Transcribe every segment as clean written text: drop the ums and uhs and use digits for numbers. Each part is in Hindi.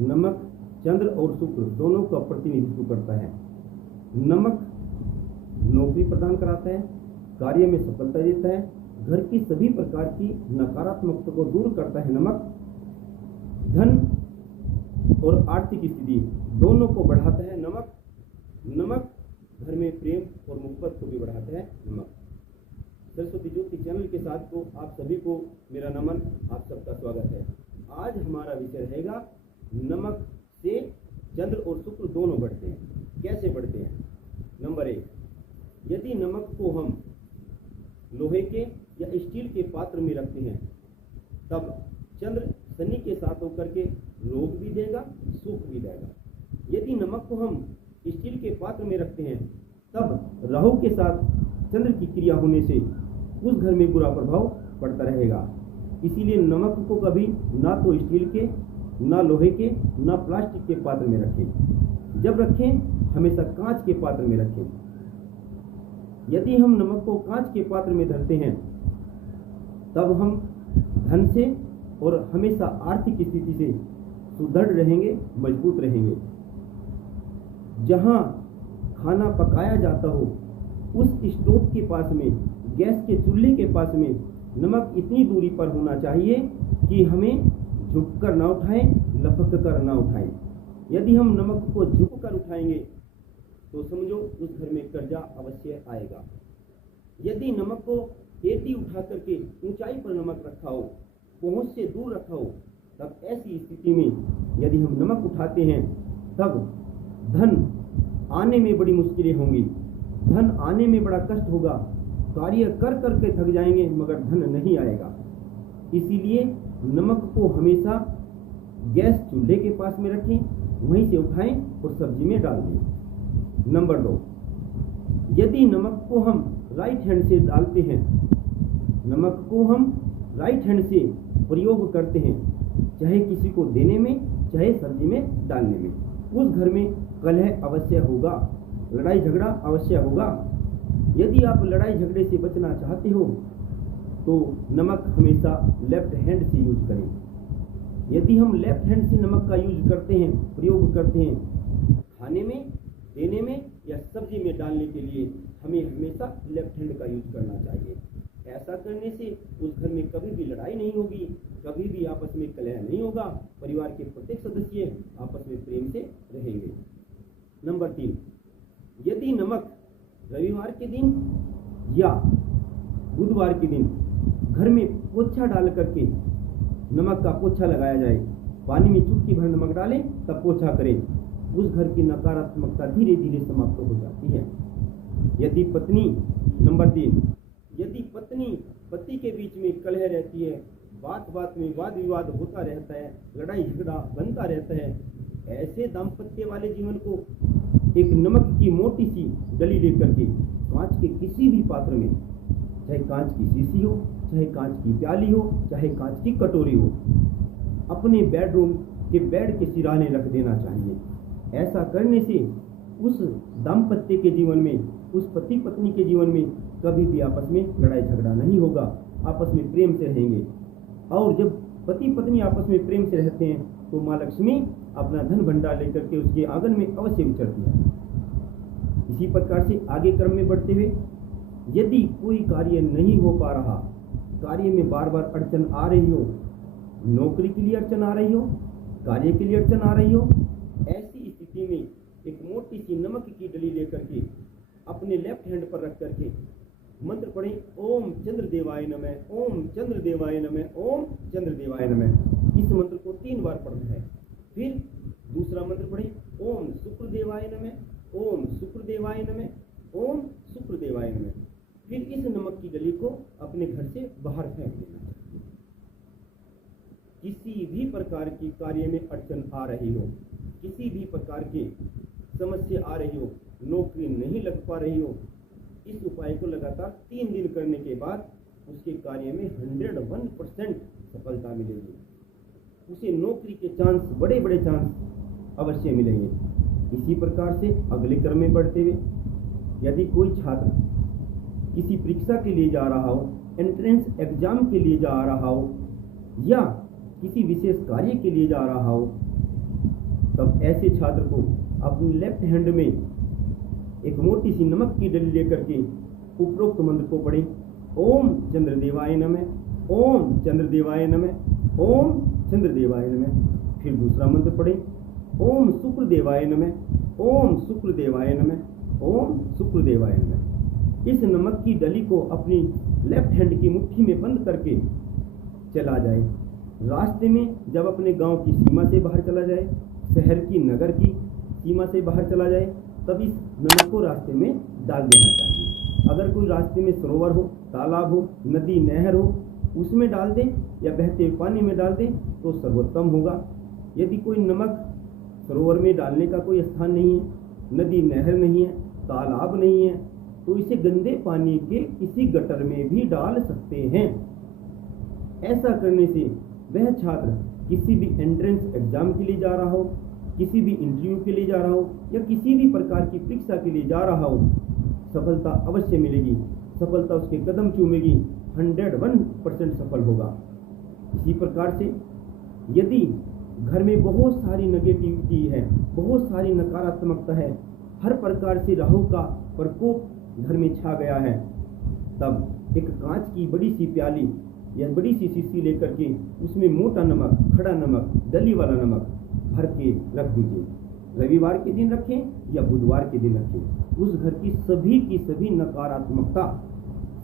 नमक चंद्र और शुक्र दोनों का प्रतिनिधित्व करता है। नमक नौकरी प्रदान कराता है, कार्य में सफलता देता है, घर की सभी प्रकार की नकारात्मकता को दूर करता है। नमक धन और आर्थिक स्थिति दोनों को बढ़ाता है। नमक घर में प्रेम और मोहब्बत को भी बढ़ाता है। नमक सरस्वती ज्योति चैनल के साथ को आप सभी को मेरा नमन, आप सबका स्वागत है। आज हमारा विषय रहेगा नमक से चंद्र और शुक्र दोनों बढ़ते हैं। कैसे बढ़ते हैं? नंबर 1, यदि नमक को हम लोहे के या स्टील के पात्र में रखते हैं तब चंद्र शनि के साथ होकर के रोग भी देगा, सुख भी देगा। यदि नमक को हम स्टील के पात्र में रखते हैं तब राहु के साथ चंद्र की क्रिया होने से उस घर में बुरा प्रभाव पड़ता रहेगा। इसीलिए नमक को कभी ना तो स्टील के, ना लोहे के, ना प्लास्टिक के पात्र में रखें। जब रखें हमेशा कांच के पात्र में रखें। यदि हम नमक को कांच के पात्र में धरते हैं तब हम धन से और हमेशा आर्थिक स्थिति से सुदृढ़ रहेंगे, मजबूत रहेंगे। जहां खाना पकाया जाता हो उस स्टोव के पास में, गैस के चूल्हे के पास में नमक इतनी दूरी पर होना चाहिए कि हमें झुककर ना उठाएं, लपक कर ना उठाएं। यदि हम नमक को झुककर उठाएंगे तो समझो उस घर में कर्जा अवश्य आएगा। यदि नमक को एटी उठा करके ऊंचाई पर नमक रखा हो, पहुंच से दूर रखा हो, तब ऐसी स्थिति में यदि हम नमक उठाते हैं तब धन आने में बड़ी मुश्किलें होंगी, धन आने में बड़ा कष्ट होगा, कार्य कर करके थक जाएंगे मगर धन नहीं आएगा। इसीलिए नमक को हमेशा गैस चूल्हे के पास में रखें, वहीं से उठाएं और सब्जी में डाल दें। नंबर 2, यदि नमक को हम राइट हैंड से डालते हैं, नमक को हम राइट हैंड से प्रयोग करते हैं, चाहे किसी को देने में, चाहे सब्जी में डालने में, उस घर में कलह अवश्य होगा, लड़ाई झगड़ा अवश्य होगा। यदि आप लड़ाई झगड़े से बचना चाहते हो तो नमक हमेशा लेफ्ट हैंड से यूज करें। यदि हम लेफ्ट हैंड से नमक का यूज करते हैं, प्रयोग करते हैं, खाने में, देने में या सब्जी में डालने के लिए हमें हमेशा लेफ्ट हैंड का यूज करना चाहिए। ऐसा करने से उस घर में कभी भी लड़ाई नहीं होगी, कभी भी आपस में कलह नहीं होगा, परिवार के प्रत्येक सदस्य आपस में प्रेम से रहेंगे। नंबर 3, यदि नमक रविवार के दिन या बुधवार के दिन घर में पोछा डाल करके नमक का पोछा लगाया जाए, पानी में चुटकी भर नमक डालें तब पोछा करें, उस घर की नकारात्मकता धीरे धीरे समाप्त हो जाती है। यदि पत्नी, नंबर 3, यदि पत्नी पति के बीच में कलह रहती है, बात बात में वाद विवाद होता रहता है, लड़ाई झगड़ा बनता रहता है, ऐसे दाम्पत्य वाले जीवन को एक नमक की मोटी सी डली लेकर के कांच के किसी भी पात्र में, चाहे कांच की शीशी हो, चाहे कांच की प्याली हो, चाहे कांच की कटोरी हो, अपने बेडरूम के बेड के सिराने रख देना चाहिए। ऐसा करने से उस दाम्पत्य के जीवन में, उस पति पत्नी के जीवन में कभी भी आपस में लड़ाई झगड़ा नहीं होगा, आपस में प्रेम से रहेंगे। और जब पति पत्नी आपस में प्रेम से रहते हैं तो माँ लक्ष्मी अपना धन भंडार लेकर के उसके आंगन में अवश्य विचरती है। इसी प्रकार से आगे क्रम में बढ़ते हुए, यदि कोई कार्य नहीं हो पा रहा, कार्य में बार बार अड़चन आ रही हो, नौकरी के लिए अड़चन आ रही हो, कार्य के लिए अड़चन आ रही हो, ऐसी स्थिति में एक मोटी सी नमक की डली लेकर के अपने लेफ्ट हैंड पर रख करके मंत्र पढ़ें, ओम चंद्र देवाय नमः, ओम चंद्र देवाय नमः, ओम चंद्र देवाय नमः। इस मंत्र को 3 बार पढ़ना है। फिर दूसरा मंत्र पढ़ें, ओम शुक्र देवाय नमः, ओम शुक्र देवाय नमः, ओम शुक्र देवाय नमः। फिर इस नमक की डली को अपने घर से बाहर फेंक देना चाहिए। किसी भी प्रकार की कार्य में अड़चन आ रही हो, किसी भी प्रकार की समस्या आ रही हो, नौकरी नहीं लग पा रही हो, इस उपाय को लगातार 3 दिन करने के बाद उसके कार्य में 101% सफलता मिलेगी। उसे नौकरी के चांस, बड़े बड़े चांस अवश्य मिलेंगे। इसी प्रकार से अगले क्रम में बढ़ते हुए, यदि कोई छात्र किसी परीक्षा के लिए जा रहा हो, एंट्रेंस एग्जाम के लिए जा रहा हो या किसी विशेष कार्य के लिए जा रहा हो, तब ऐसे छात्र को अपनी लेफ्ट हैंड में एक मोटी सी नमक की डली लेकर के उपरोक्त मंत्र को पढ़े। ओम चंद्रदेवाय नमः, ओम चंद्रदेवाय नमः, ओम चंद्रदेवाय नमः। फिर दूसरा मंत्र पढ़े। ओम शुक्रदेवाय नमः, ओम शुक्रदेवाय नमः, ओम शुक्रदेवाय नमः। इस नमक की डली को अपनी लेफ्ट हैंड की मुट्ठी में बंद करके चला जाए। रास्ते में जब अपने गांव की सीमा से बाहर चला जाए, शहर की नगर की सीमा से बाहर चला जाए, तब इस नमक को रास्ते में डाल देना चाहिए। अगर कोई रास्ते में सरोवर हो, तालाब हो, नदी नहर हो, उसमें डाल दें या बहते पानी में डाल दें तो सर्वोत्तम होगा। यदि कोई नमक सरोवर में डालने का कोई स्थान नहीं है, नदी नहर नहीं है, तालाब नहीं है, तो इसे गंदे पानी के किसी गटर में भी डाल सकते हैं। ऐसा करने से वह छात्र किसी भी एंट्रेंस एग्जाम के लिए जा रहा हो, किसी भी इंटरव्यू के लिए जा रहा हो या किसी भी प्रकार की परीक्षा के लिए जा रहा हो, सफलता अवश्य मिलेगी। सफलता उसके कदम चूमेगी, 101% सफल होगा। इसी प्रकार से यदि घर में बहुत सारी नेगेटिविटी है, बहुत सारी नकारात्मकता है, हर प्रकार से राहु का प्रकोप घर में छा गया है, तब एक कांच की बड़ी सी प्याली या बड़ी सी शीशी लेकर के उसमें मोटा नमक, खड़ा नमक, डली वाला नमक भर के रख दीजिए। रविवार के दिन रखें या बुधवार के दिन रखें। उस घर की सभी नकारात्मकता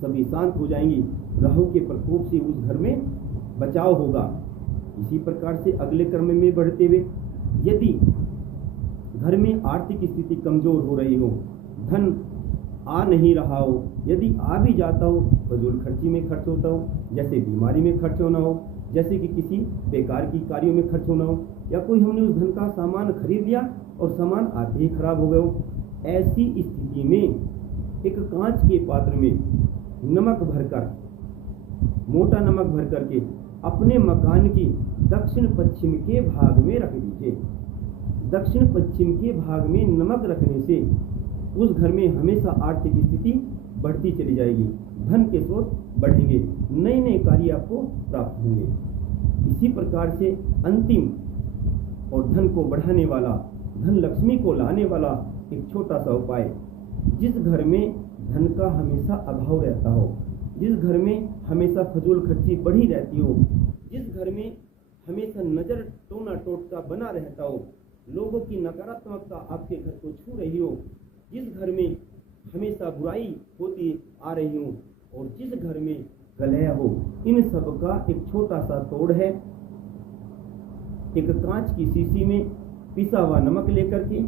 सभी शांत हो जाएंगी। राहु के प्रकोप से उस घर में बचाव होगा। इसी प्रकार से अगले क्रम में बढ़ते हुए, यदि घर में आर्थिक स्थिति कमजोर हो रही हो, धन आ नहीं रहा हो, यदि आ भी जाता हो फजूल खर्ची में खर्च होता हो, जैसे बीमारी में खर्च होना हो, जैसे कि किसी बेकार की कार्यों में खर्च होना हो, या कोई हमने उस धन का सामान खरीद लिया और सामान आते ही खराब हो गया हो, ऐसी स्थिति में एक कांच के पात्र में नमक भरकर, मोटा नमक भर करके अपने मकान की दक्षिण पश्चिम के भाग में रख दीजिए। दक्षिण पश्चिम के भाग में नमक रखने से उस घर में हमेशा आर्थिक स्थिति बढ़ती चली जाएगी, धन के स्रोत बढ़ेंगे, नए नए कार्य आपको प्राप्त होंगे। इसी प्रकार से अंतिम और धन को बढ़ाने वाला, धन लक्ष्मी को लाने वाला एक छोटा सा उपाय, जिस घर में धन का हमेशा अभाव रहता हो, जिस घर में हमेशा फजूल खर्ची बढ़ी रहती हो, जिस घर में हमेशा नजर टोना टोटका बना रहता हो, लोगों की नकारात्मकता आपके घर को छू रही हो, जिस घर में हमेशा बुराई होती आ रही हो और जिस घर में कलह हो, इन सब का एक छोटा सा तोड़ है। एक कांच की शीशी में पिसा हुआ नमक लेकर के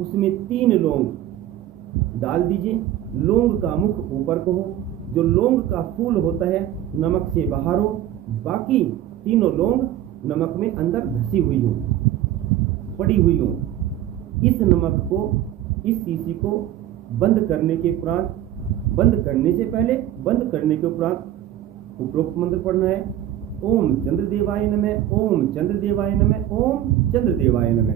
उसमें 3 लौंग डाल दीजिए। लौंग का मुख ऊपर को हो, जो लौंग का फूल होता है नमक से बाहर हो, बाकी 3 लौंग नमक में अंदर धसी हुई हो, पड़ी हुई हो। इस नमक को, इस शीशी को बंद करने के उपरांत, बंद करने से पहले, बंद करने के उपरांत उपरोक्त मंत्र पढ़ना है। ओम चंद्रदेवाय नमः, ओम चंद्रदेवाय नमः, ओम चंद्रदेवाय नमः।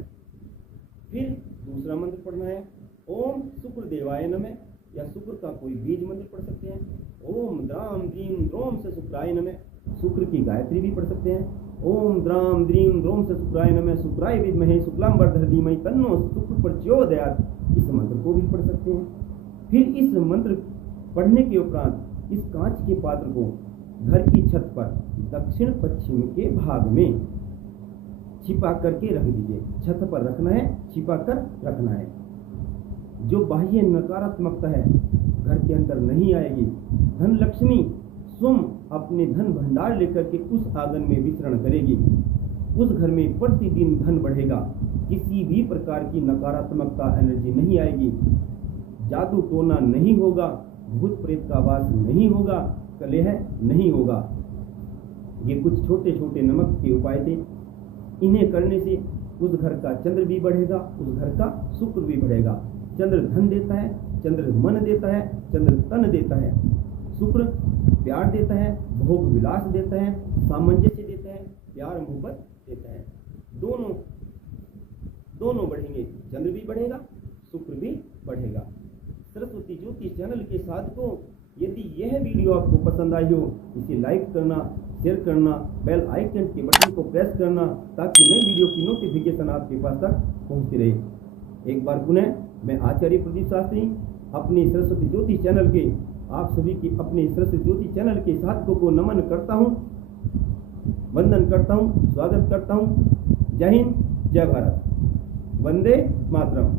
फिर दूसरा मंत्र पढ़ना है ओम शुक्रदेवाय नमः, या शुक्र का कोई बीज मंत्र पढ़ सकते हैं। ओम द्राम द्रीम द्रोम से शुक्राय नमः, शुक्र की गायत्री भी पढ़ सकते हैं। ओम द्राम द्रीम द्रोम से शुक्राय नमः, शुक्राय विद्महे शुक्लांबरधर धीमहि तन्नो शुक्र प्रचोदयात्, इस मंत्र को भी पढ़ सकते हैं। फिर इस मंत्र पढ़ने के उपरांत इस कांच के पात्र को घर की छत पर दक्षिण पश्चिम के भाग में छिपा करके रख दीजिए। छत पर रखना है, छिपा कर रखना है। जो बाह्य नकारात्मकता है घर के अंदर नहीं आएगी। धन लक्ष्मी स्वयं अपने धन भंडार लेकर के उस आंगन में विचरण करेगी। उस घर में प्रतिदिन धन बढ़ेगा, किसी भी प्रकार की नकारात्मकता एनर्जी नहीं आएगी, जादू टोना नहीं होगा, भूत प्रेत का वास नहीं होगा, कलह नहीं होगा। ये कुछ छोटे छोटे नमक के उपाय थे। इन्हें करने से उस घर का चंद्र भी बढ़ेगा, उस घर का शुक्र भी बढ़ेगा। चंद्र धन देता है, चंद्र मन देता है, चंद्र तन देता है। शुक्र प्यार देता है, भोग विलास देता है, सामंजस्य देता है, प्यार मोहब्बत देता है। दोनों बढ़ेंगे, चंद्र भी बढ़ेगा, शुक्र भी बढ़ेगा। सरस्वती ज्योतिष चैनल के साथ को यदि यह वीडियो आपको पसंद आई हो, इसे लाइक करना, शेयर करना, बेल आइकन के बटन को प्रेस करना, ताकि नई वीडियो की नोटिफिकेशन आपके पास तक पहुंचती रहे। एक बार पुनः मैं आचार्य प्रदीप शास्त्री अपनी सरस्वती ज्योति चैनल के आप सभी की अपने सरस्वती ज्योति चैनल के साथियों को नमन करता हूं, वंदन करता हूं, स्वागत करता हूं। जय हिंद, जय भारत, वंदे मातरम।